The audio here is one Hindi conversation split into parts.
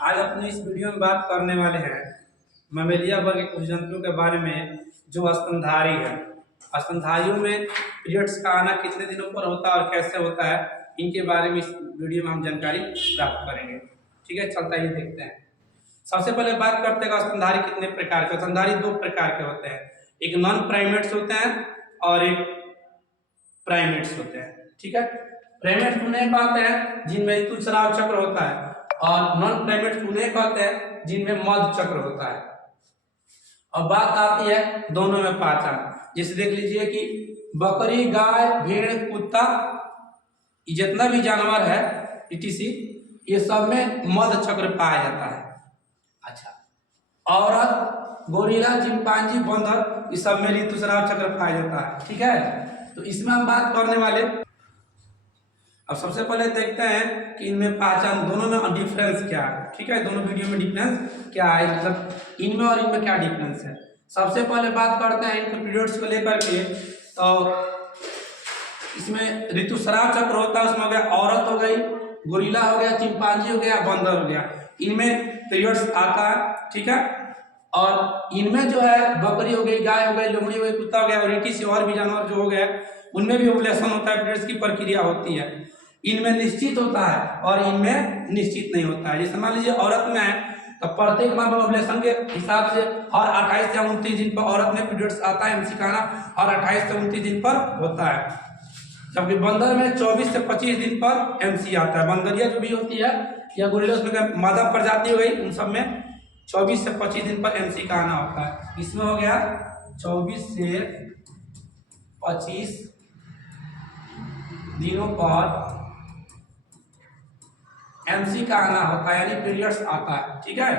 आज अपने इस वीडियो में बात करने वाले हैं ममेलिया वर्ग के कुछ जंतुओं के बारे में जो स्तनधारी है। स्तनधारियों में पीरियड्स का आना कितने दिनों पर होता है और कैसे होता है, इनके बारे में इस वीडियो में हम जानकारी प्राप्त करेंगे। ठीक है, चलता ही देखते हैं। सबसे पहले बात करते हैं स्तनधारी कितने प्रकार के। स्तनधारी दो प्रकार के होते हैं, एक नॉन प्राइमेट्स होते हैं और एक प्राइमेट्स होते हैं। ठीक है, प्राइमेट्स उन्हें कहते हैं जिनमें ऋतुस्राव चक्र होता है और नॉन प्राइमेट्स उन्हें कहते हैं जिनमें मध्य चक्र होता है। अब बात आती है दोनों में पहचान। जैसे देख लीजिए कि बकरी, गाय, भेड़, कुत्ता, जितना भी जानवर है इटीसी, ये सब में मध्य चक्र पाया जाता है। अच्छा, औरत, गोरिल्ला, चिंपांजी, बंदर, इस सब में ऋतुस्राव चक्र पाया जाता है। ठीक है, तो इसमें हम बात करने वाले। अब सबसे पहले देखते हैं कि इनमें पहचान, दोनों में डिफरेंस क्या है। ठीक है, दोनों वीडियो में डिफरेंस क्या है, मतलब इनमें और इनमें क्या डिफरेंस है। सबसे पहले बात करते हैं इनके पीरियड्स को लेकर के। तो इसमें ऋतुस्राव चक्र होता है, उसमें हो गया औरत हो गई, गोरिल्ला हो गया, चिंपांजी हो गया, बंदर हो गया, इनमें पीरियड्स आता है। ठीक है, और इनमें जो है बकरी हो गई, गाय हो गई, लोमड़ी हो गई, कुत्ता हो गया और इटी से और भी जानवर जो हो गए उनमें भी ओवुलेशन होता है, पीरियड्स की प्रक्रिया होती है। इनमें निश्चित होता है और इनमें निश्चित नहीं होता है। जैसे मान लीजिए औरत में है तो प्रत्येक माह में ओवुलेशन के हिसाब से हर 28 या 29 दिन पर औरत में पीरियड्स आता है, एमसी का आना हर 28 से 29 दिन पर होता है। जबकि बंदर में 24 से 25 दिन पर एमसी आता है। बंदरिया जो भी होती है या गोरिल्ला, उसमें मादा प्रजाति हो गई, उन सब में 24 से 25 दिन पर एमसी का आना होता है। इसमें हो गया 24 से 25 दिनों पर एमसी का आना होता है, यानी पीरियड्स आता है। ठीक है,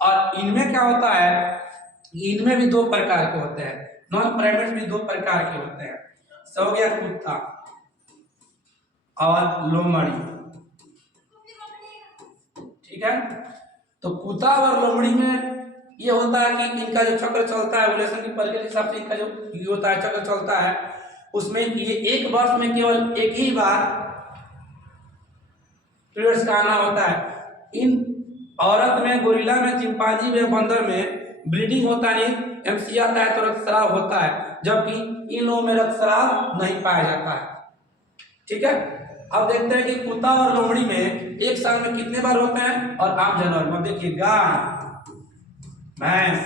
और इनमें क्या होता है, इनमें भी दो प्रकार के होते हैं, नॉन प्राइमेट्स भी दो प्रकार के होते हैं। सब हो गया कुत्ता और लोमड़ी। ठीक है, तो कुत्ता और लोमड़ी में ये होता है कि इनका जो चक्र चलता है ओवुलेशन की प्रक्रिया के हिसाब से, इनका जो ये होता है चक्र चलता है, उसमें ये एक वर्ष में केवल एक ही बार पीरियड्स का आना होता है। इन औरत में, गोरिल्ला में, चिंपांजी में, बंदर में ब्लीडिंग होता नहीं, एमसी आता है तो रक्तस्राव होता है, जबकि इन लोगों में रक्तस्राव नहीं पाया जाता है। ठीक है, अब देखते हैं कि कुत्ता और लोमड़ी में एक साल में कितने बार होते हैं और आम जानवर में देखिए गाय, भैंस,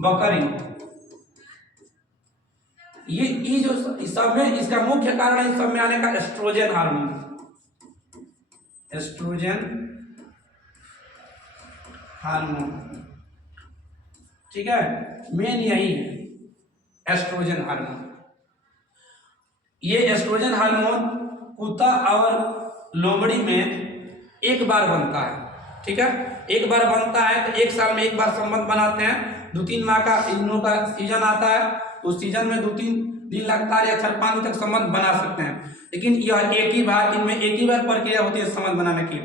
बकरी, ये जो सब में, इसका मुख्य कारण इन सब में आने का एस्ट्रोजन हार्मोन। एस्ट्रोजन हार्मोन, ठीक है, मेन यही है एस्ट्रोजन हार्मोन। ये एस्ट्रोजन हार्मोन कुत्ता और लोमड़ी में एक बार बनता है। ठीक है, एक बार बनता है तो एक साल में एक बार संबंध बनाते हैं। 2-3 माह का इनों का सीजन आता है, उस सीजन में 2-3 दिन लगता है या 4-5 दिन तक संबंध बना सकते हैं, लेकिन यह एक ही बार, इनमें एक ही बार प्रक्रिया होती है संबंध बनाने की।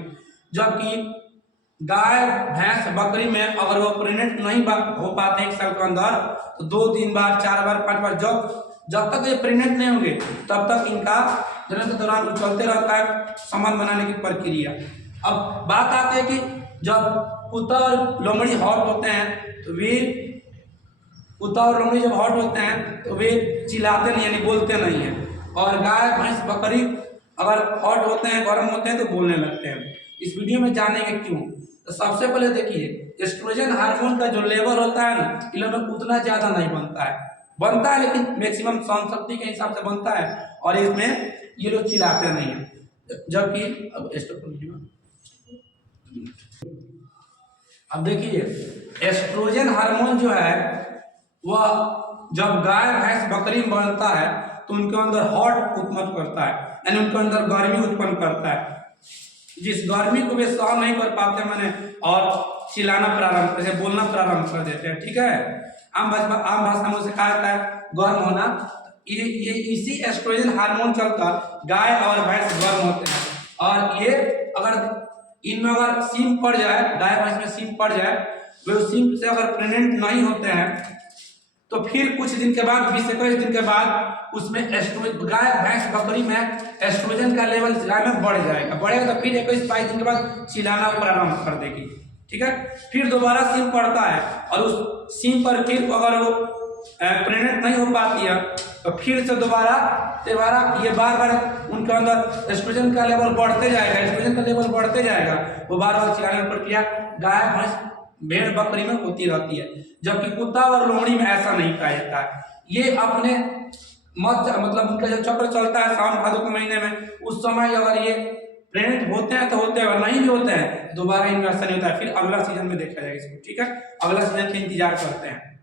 जबकि गाय, भैंस, बकरी में अगर वो प्रेग्नेंट नहीं हो पाते एक साल के अंदर तो 2 दिन बाद, 4 बार, 5 बार, जब तक ये प्रेग्नेंट नहीं होंगे तब तक इनका जन्म के दौरान चलते रहता है संबंध बनाने की प्रक्रिया। अब बात आती है कि जब कुत्ता और लोमड़ी हॉट होते हैं तो वे, कुत्ता और लोमड़ी जब हॉट होते हैं तो वे चिल्लाते नहीं, यानी बोलते नहीं हैं, और गाय, भैंस, बकरी अगर हॉट होते हैं, गर्म होते हैं तो बोलने लगते हैं। इस वीडियो में जानेंगे क्यों। तो सबसे पहले देखिए, एस्ट्रोजन हार्मोन का जो लेवल होता है ना, इन लोगों में उतना ज्यादा नहीं बनता है, लेकिन मैक्सिमम सहन शक्ति के हिसाब से बनता है, और इसमें ये लोग चिल्लाते नहीं है। जबकि अब देखिए, एस्ट्रोजन हार्मोन जो है वह जब गाय, भैंस, बकरी में बनता है तो उनके अंदर हॉट उत्पन्न करता है, यानी उनके अंदर गर्मी उत्पन्न करता है। जिस गर्मी को वे सहन नहीं कर पाते मैंने, और चिल्लाना प्रारंभ, जैसे बोलना प्रारंभ कर देते हैं। ठीक है, आम भाषा में उसे कहा जाता है गर्म होना। ये इसी एस्ट्रोजन हार्मोन चलता गाय और भैंस गर्म होते हैं, और ये अगर इनमें अगर सीम पड़ जाए, गाय भैंस में सीम पड़ जाए, वे उस सीम से अगर प्रेग्नेंट नहीं होते हैं तो फिर कुछ दिन के बाद 20-21 दिन के बाद उसमें गाय भैंस बकरी में एस्ट्रोजन का लेवल गाय में बढ़ जाएगा, बढ़ेगा तो फिर 21-22 दिन के बाद चिल्लाना प्रारंभ कर देगी। ठीक है, फिर दोबारा सीम पड़ता है और उस सीम पर फिर अगर वो प्रेग्नेंट नहीं हो पाती है तो फिर से दोबारा ये बार बार उनके अंदर एस्ट्रोजन का लेवल बढ़ते जाएगा, एस्ट्रोजन का लेवल बढ़ते जाएगा, वो बार बार चिल्लाने की प्रक्रिया गाय भैंस भेड़ बकरी में होती रहती है। जबकि कुत्ता और लोमड़ी में ऐसा नहीं पाया जाता है। ये अपने मतलब उनका जो चक्र चलता है सावन भादो के महीने में, उस समय अगर ये प्रेग्नेंट होते हैं तो होते हैं और नहीं भी होते हैं दोबारा इनमें ऐसा नहीं होता है। फिर अगला सीजन में देखा जाएगा इसको। ठीक है, अगला सीजन का इंतजार करते हैं।